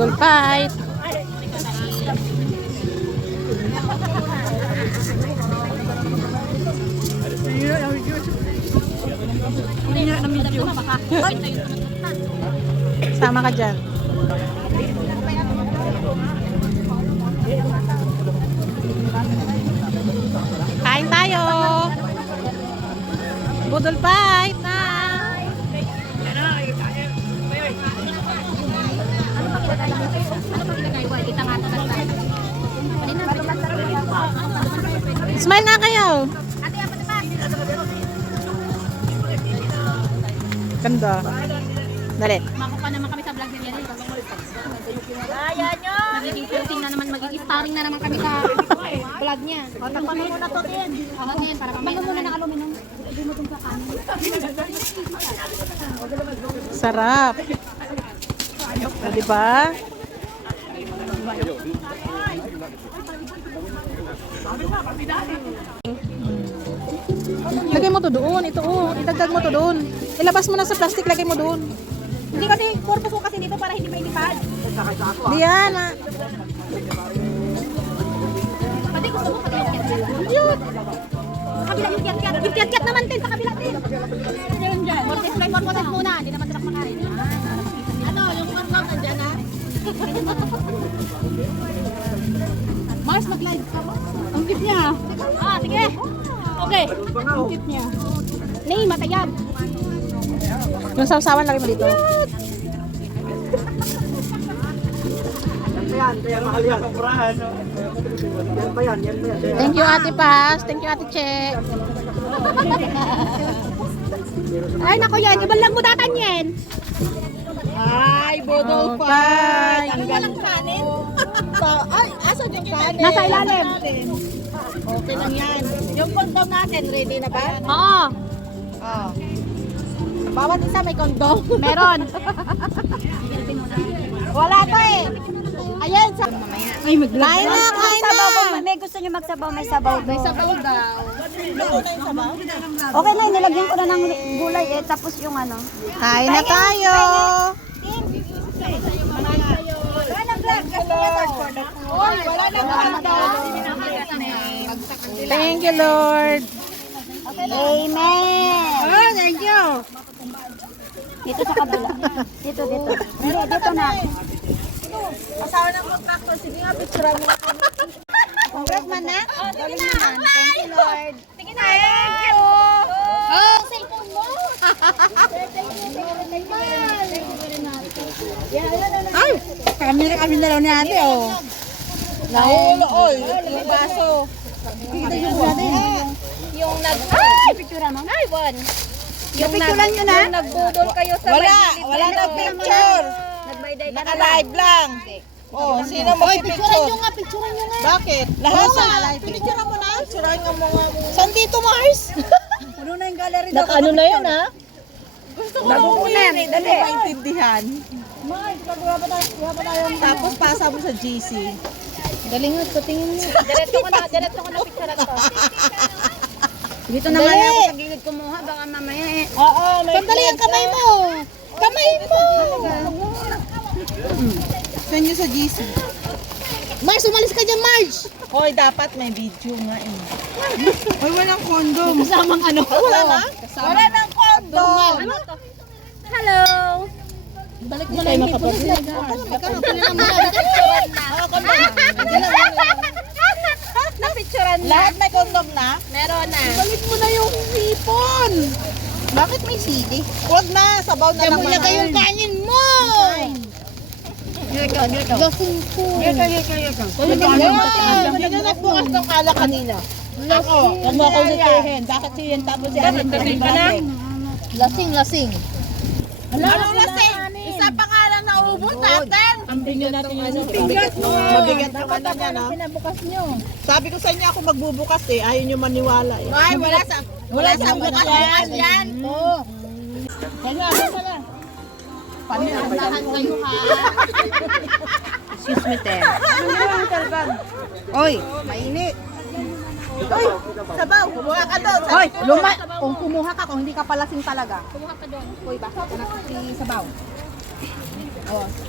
Budol fight. Sama ka dyan. Kain tayo. Budol fight na. Smile na kayo. Ganda. Dali. Makuha naman kami sa vlog niya. Ayan nyo! Magiging floating na naman, magiging starring na naman kami sa vlog niya. Matakpan mo muna to, Tien. Oo, Tien, para kamay na muna ng aluminum. Hindi mo sa kanin. Sarap. Diba? Lagay mo to doon. Ito oh. Itagdag mo to doon. Ilabas mo na sa plastic. Lagay mo doon. Hindi kasi, purpose ko kasi dito para hindi mailipad. Diyan. Pati gusto mo pati yung kiat-kiat. Yun! Sa kabila yung kiat-kiat. Yung kiat-kiat naman din sa kabila din. Meron dyan. Multiply purposes muna. Hindi naman sila makarin. Ano, yung pang-pang nandyan ha? Mars, mag-live ka ba? Ang tip niya. Ah, sige. Okay. Ang tip niya. Nay, matayab. Yung sausawan lagay mo dito. Yan, kaya mahal yan. Yan pa yan, yan pa yan. Thank you Ate Paz. Thank you Ate Che. Ay, naku yan. Ibang lang budatan yan. Ay, budol Oh, pa. bye. Ang walang kanin. Ay, asan yung kanin? Nasa ilalim. Okay lang yan. Yung kondom natin, ready na ba? Oo. Oo. Bawat isa may kondom. Meron. Wala to eh. Ayan, sa... Ay, Kain na, kain na. May gusto nyo magsabaw, may sabaw. May sabaw daw. Okay na, nilagyan ko na ng gulay eh. Tapos yung ano. Kain na tayo. Wala nang vlog. Wala nang countdown. Thank you Lord. Amen. Oh, thank you. Dito sa kabila. Dito. Hindi, dito na. Asawa ng contractor. Sige nga, picture mo. Congressman na? Sige na. Thank you, Lord. Sige na. Thank you. Oh, cellphone mo. Ay, kami na lang ni ate oh. Nahulo, oy. Yung baso. Yung ay, picture mo? Ay, one. Yung Napicturean nyo na? Yung nagbudol kayo sa Wala na picture. Nagbayday ka na. Naka-live lang. Oh, sino mo picture? Picturean nyo nga. Bakit? Lahat sa picture mo na. Picturean nga mo nga. Saan dito, Mars? Puno na yung gallery Naka ano na yun, ha? Gusto ko na ulit. Dali. Maintindihan. Tapos pasa mo sa GC. Galing nga, patingin mo. Diretso ko na picture to. Dito Naman ako sa gilid kumuha, baka mamaya eh. Oo, may Sandali ang kamay mo. Kamay mo! Send nyo sa GC. Mars, umalis ka dyan Mars. Hoy, dapat may video nga eh. Ay, walang condom. Kasamang ano? Wala na? Wala nang condom! Ano to? Hello! Balik mo lang yung people nila. Napicturan na? Lahat may condom na? Meron na. Balik mo na yung hipon! Bakit may CD? Huwag na, sabaw na naman. Ilagay yung kanin mo. Lasing ko. Sino nagbukas ng kala kanina? Ako. Huwag mo akong sitihin. Bakit si Yen tapos si Anin? Lasing. Ano lasing? Isa pa nga lang naubos natin. Ambingin natin yung bigat mo. Mabigat naman na yan, ha? Pinabukas nyo. Sabi ko sa inyo ako magbubukas eh. Ayaw nyo maniwala eh. Ay, wala sa bukas yan. Oo. Kaya pala. Pandahan kayo ha. Excuse me, te. Oy, mainit. Uy, sabaw. Kumuha ka doon. Hoy, kung kumuha ka, kung hindi ka palasing talaga. Kumuha ka doon. Hoy, bakit ka na si sabaw?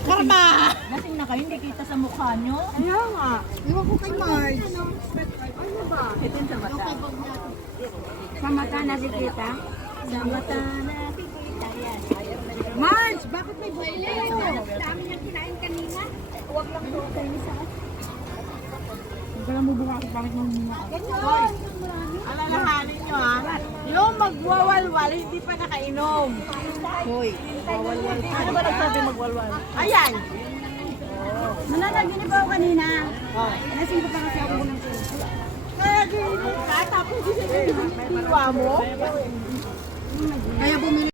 Karma! Lasing na kayo, hindi kita sa mukha nyo. Kaya nga. Iwan ko kay Marge. Kitin sa mata. Sa mata nakikita? Sa mata nakikita yan. Marge, bakit may buhay? Dami niyang kinain kanina. Huwag lang doon kayo sa Huwag ka lang bubuka ako, bakit mo muna? Ganyan. Alalahanin nyo ha. Yung magwawalwal, hindi pa nakainom. Hoy. Ano ba nagsabi magwalwal? Ayan. Nananaginip ako kanina. Nasing ko pa kasi ako ng Kaya ginip ka, tapos ginip mo. Kaya bumili